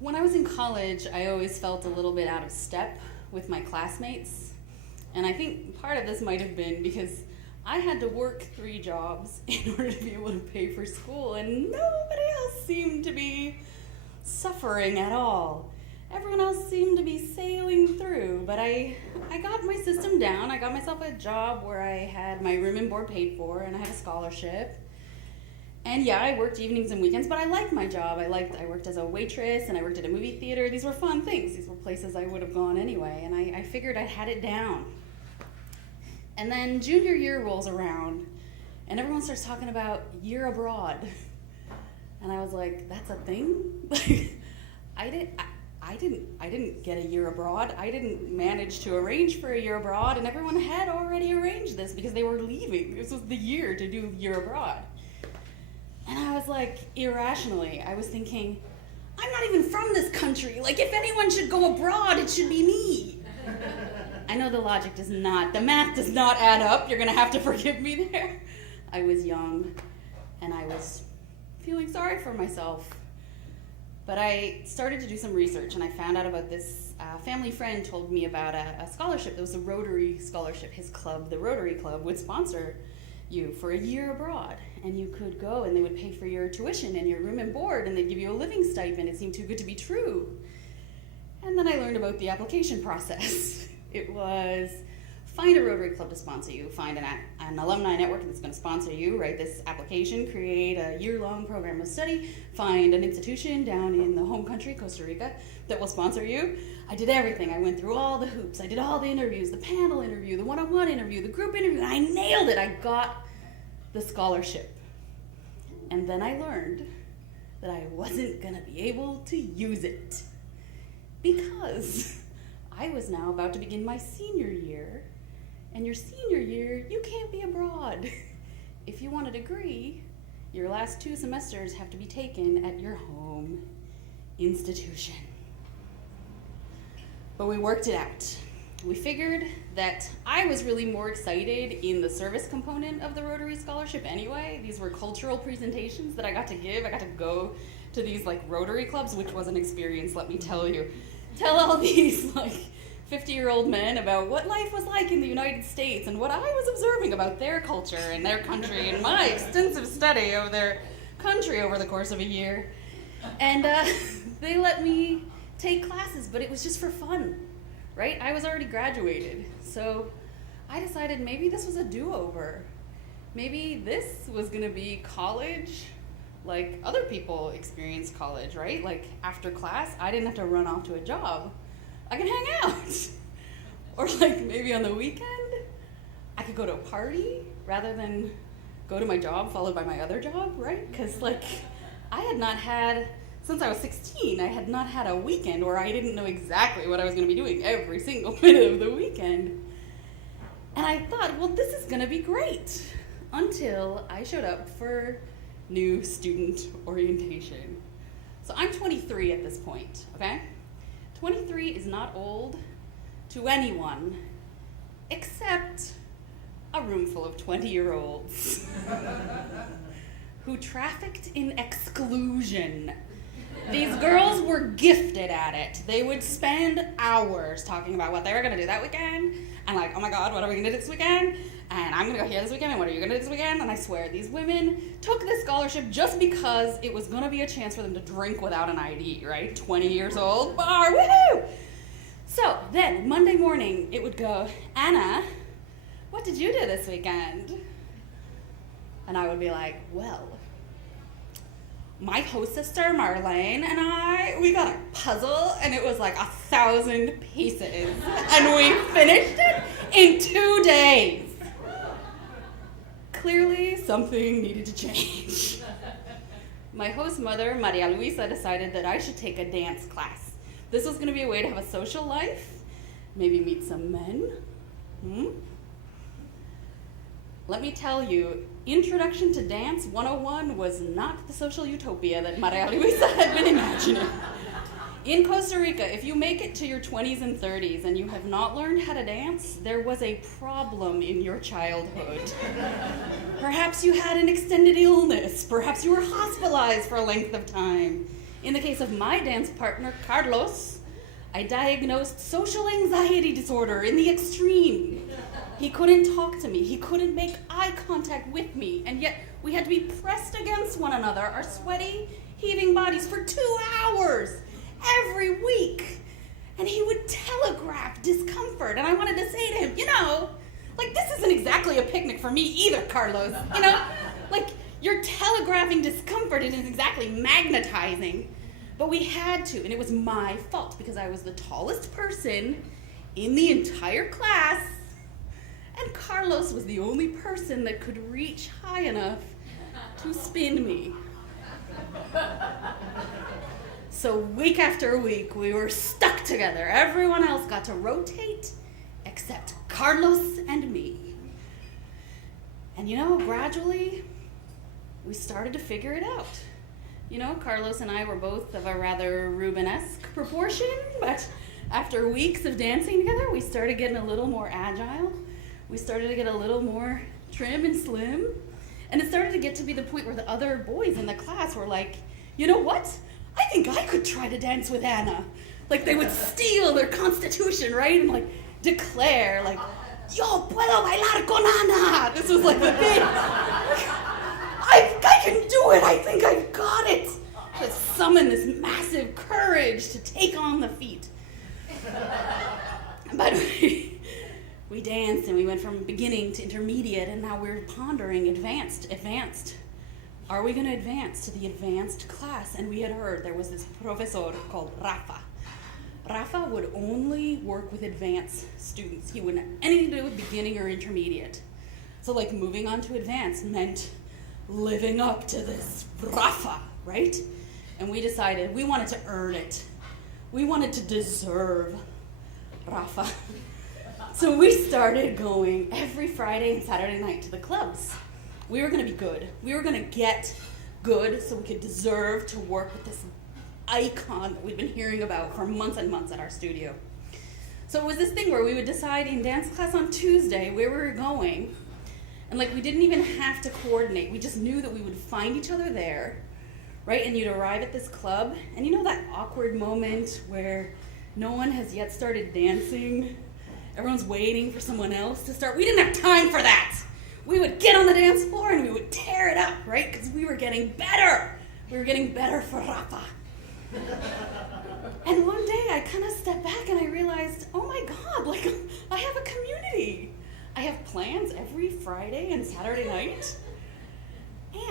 When I was in college, I always felt a little bit out of step with my classmates. And I think part of this might have been because I had to work 3 jobs in order to be able to pay for school, and nobody else seemed to be suffering at all. Everyone else seemed to be sailing through, but I got my system down. I got myself a job where I had my room and board paid for, and I had a scholarship. And yeah, I worked evenings and weekends, but I liked my job. I worked as a waitress, and I worked at a movie theater. These were fun things. These were places I would have gone anyway, and I figured I had it down. And then junior year rolls around, and everyone starts talking about year abroad. And I was like, that's a thing? I didn't get a year abroad. I didn't manage to arrange for a year abroad, and everyone had already arranged this because they were leaving. This was the year to do year abroad. And I was like, irrationally, I was thinking, I'm not even from this country. Like, if anyone should go abroad, it should be me. I know the math does not add up. You're gonna have to forgive me there. I was young, and I was feeling sorry for myself. But I started to do some research, and I found out about this family friend told me about a scholarship. There was a Rotary Scholarship. His club, the Rotary Club, would sponsor you for a year abroad, and you could go, and they would pay for your tuition and your room and board, and they'd give you a living stipend. It seemed too good to be true. And then I learned about the application process. It was find a Rotary Club to sponsor you, find an alumni network that's going to sponsor you, write this application, create a year-long program of study, find an institution down in the home country, Costa Rica, that will sponsor you. I did everything. I went through all the hoops. I did all the interviews, the panel interview, the one-on-one interview, the group interview, and I nailed it. I got the scholarship. And then I learned that I wasn't going to be able to use it because I was now about to begin my senior year. And your senior year, you can't be abroad. If you want a degree, your last 2 semesters have to be taken at your home institution. But we worked it out. We figured that I was really more excited in the service component of the Rotary Scholarship anyway. These were cultural presentations that I got to give. I got to go to these Rotary clubs, which was an experience, let me tell you. Tell all these 50-year-old men about what life was like in the United States and what I was observing about their culture and their country and my extensive study of their country over the course of a year. And they let me take classes, but it was just for fun, right? I was already graduated, so I decided maybe this was a do-over. Maybe this was gonna be college like other people experience college, right? Like after class, I didn't have to run off to a job. I can hang out. Or maybe on the weekend, I could go to a party rather than go to my job followed by my other job, right? Because I had not had, since I was 16, I had not had a weekend where I didn't know exactly what I was going to be doing every single minute of the weekend. And I thought, well, this is going to be great, until I showed up for new student orientation. So I'm 23 at this point, okay? 23 is not old to anyone except a room full of 20-year-olds who trafficked in exclusion. These girls were gifted at it. They would spend hours talking about what they were going to do that weekend, and oh my God, what are we going to do this weekend? And I'm going to go here this weekend, and what are you going to do this weekend? And I swear, these women took this scholarship just because it was going to be a chance for them to drink without an ID, right? 20 years old, bar, woohoo! So then, Monday morning, it would go, Anna, what did you do this weekend? And I would be like, well, my host sister, Marlene, and we got a puzzle, and it was 1,000 pieces, and we finished it in 2 days. Clearly, something needed to change. My host mother, Maria Luisa, decided that I should take a dance class. This was going to be a way to have a social life, maybe meet some men. Let me tell you, Introduction to Dance 101 was not the social utopia that Maria Luisa had been imagining. In Costa Rica, if you make it to your 20s and 30s and you have not learned how to dance, there was a problem in your childhood. Perhaps you had an extended illness. Perhaps you were hospitalized for a length of time. In the case of my dance partner, Carlos, I diagnosed social anxiety disorder in the extreme. He couldn't talk to me, he couldn't make eye contact with me, and yet we had to be pressed against one another, our sweaty, heaving bodies for 2 hours every week. And he would telegraph discomfort, and I wanted to say to him, this isn't exactly a picnic for me either, Carlos. You're telegraphing discomfort isn't exactly magnetizing. But we had to, and it was my fault because I was the tallest person in the entire class, and Carlos was the only person that could reach high enough to spin me. So week after week, we were stuck together. Everyone else got to rotate except Carlos and me. And gradually, we started to figure it out. Carlos and I were both of a rather Rubenesque proportion, but after weeks of dancing together, we started getting a little more agile. We started to get a little more trim and slim. And it started to get to be the point where the other boys in the class were like, you know what? I think I could try to dance with Anna. They would steal their constitution, right? And declare, yo puedo bailar con Ana. This was the big, I can do it. I think I've got it. To summon this massive courage to take on the feat. But we danced and we went from beginning to intermediate, and now we're pondering advanced. Are we going to advance to the advanced class? And we had heard there was this professor called Rafa. Rafa would only work with advanced students. He wouldn't have anything to do with beginning or intermediate. So moving on to advanced meant living up to this Rafa, right? And we decided we wanted to earn it. We wanted to deserve Rafa. So we started going every Friday and Saturday night to the clubs. We were going to be good. We were going to get good so we could deserve to work with this icon that we've been hearing about for months and months at our studio. So it was this thing where we would decide in dance class on Tuesday where we were going, and we didn't even have to coordinate. We just knew that we would find each other there, right? And you'd arrive at this club, and that awkward moment where no one has yet started dancing, everyone's waiting for someone else to start. We didn't have time for that. We would get on the dance floor and we would tear it up, right? Because we were getting better. We were getting better for Rafa. And one day I kind of stepped back and I realized, oh my God, I have a community. I have plans every Friday and Saturday night.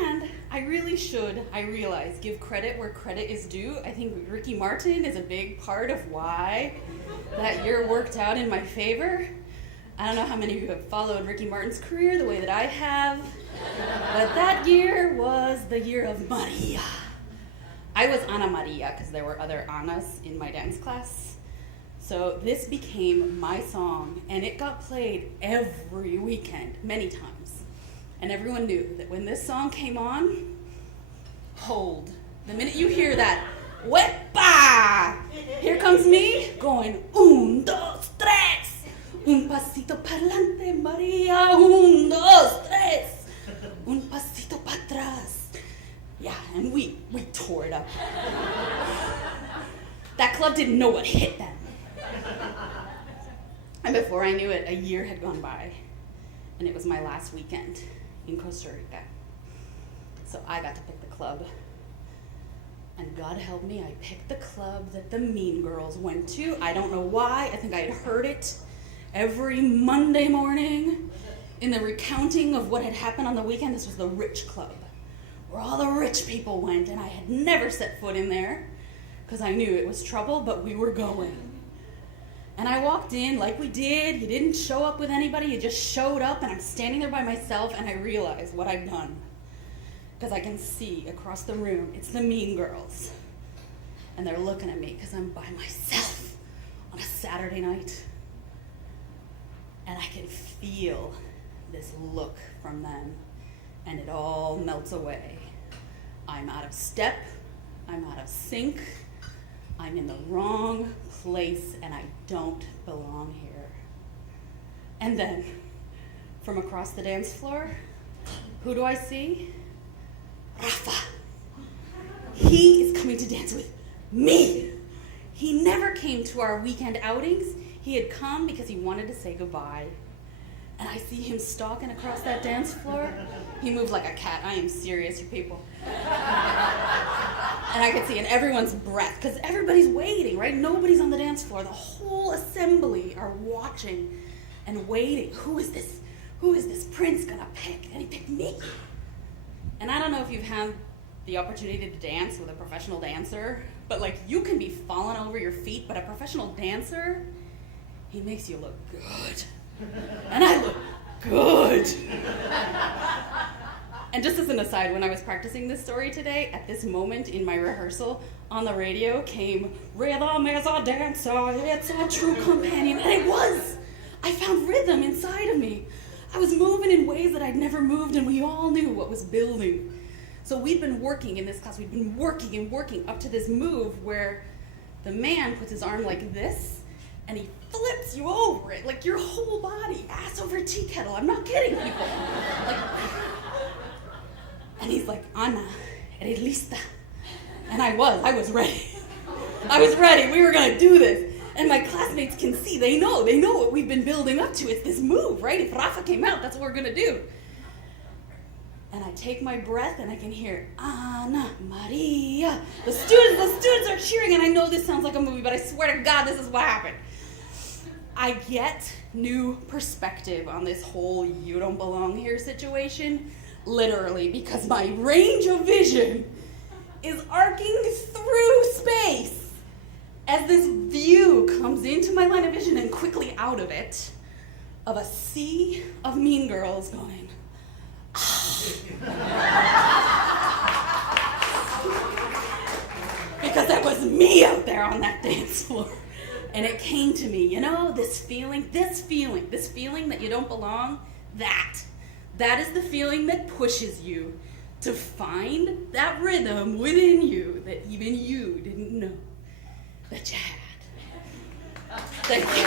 And I really should, I realize, give credit where credit is due. I think Ricky Martin is a big part of why that year worked out in my favor. I don't know how many of you have followed Ricky Martin's career the way that I have, but that year was the year of Maria. I was Ana Maria because there were other Anas in my dance class. So this became my song, and it got played every weekend, many times. And everyone knew that when this song came on, hold. The minute you hear that, ¡Wepa! Here comes me going, 1, 2, 3. Un pasito pa'lante, Maria, 1, 2, 3. Un pasito para atrás. Yeah, and we tore it up. That club didn't know what hit them. And before I knew it, a year had gone by, and it was my last weekend in Costa Rica. So I got to pick the club. And God help me, I picked the club that the Mean Girls went to. I don't know why. I think I had heard it every Monday morning in the recounting of what had happened on the weekend. This was the rich club, where all the rich people went, and I had never set foot in there because I knew it was trouble, but we were going. And I walked in like we did. You didn't show up with anybody. You just showed up, and I'm standing there by myself, and I realize what I've done. Because I can see across the room, it's the Mean Girls. And they're looking at me because I'm by myself on a Saturday night. And I can feel this look from them, and it all melts away. I'm out of step, I'm out of sync, I'm in the wrong place, and I don't belong here. And then, from across the dance floor, who do I see? Rafa. he is coming to dance with me. He never came to our weekend outings. He had come because he wanted to say goodbye. And I see him stalking across that dance floor. He moved like a cat. I am serious, you people. And I could see in everyone's breath, because everybody's waiting, right? Nobody's on the dance floor. The whole assembly are watching and waiting. Who is this prince gonna pick? And he picked me. And I don't know if you've had the opportunity to dance with a professional dancer, but like you can be falling over your feet, but a professional dancer, he makes you look good. And I look good. And just as an aside, when I was practicing this story today, at this moment in my rehearsal, on the radio came, "Rhythm is a dancer, it's a true companion." And it was. I found rhythm inside of me. I was moving in ways that I'd never moved, and we all knew what was building. So we'd been working in this class, we'd been working and working up to this move where the man puts his arm like this, and he flips you over it, like your whole body, ass over tea kettle. I'm not kidding, people. Like, and he's like, "Ana, eres lista?" And I was ready. I was ready, we were gonna do this. And my classmates can see, they know what we've been building up to. It's this move, right? If Rafa came out, that's what we're gonna do. And I take my breath and I can hear, "Ana Maria." The students are cheering, and I know this sounds like a movie, but I swear to God, this is what happened. I get new perspective on this whole "you don't belong here" situation, literally, because my range of vision is arcing through space as this view comes into my line of vision and quickly out of it, of a sea of mean girls going, because that was me out there on that dance floor. And it came to me, this feeling that you don't belong, that is the feeling that pushes you to find that rhythm within you that even you didn't know that you had. Thank you.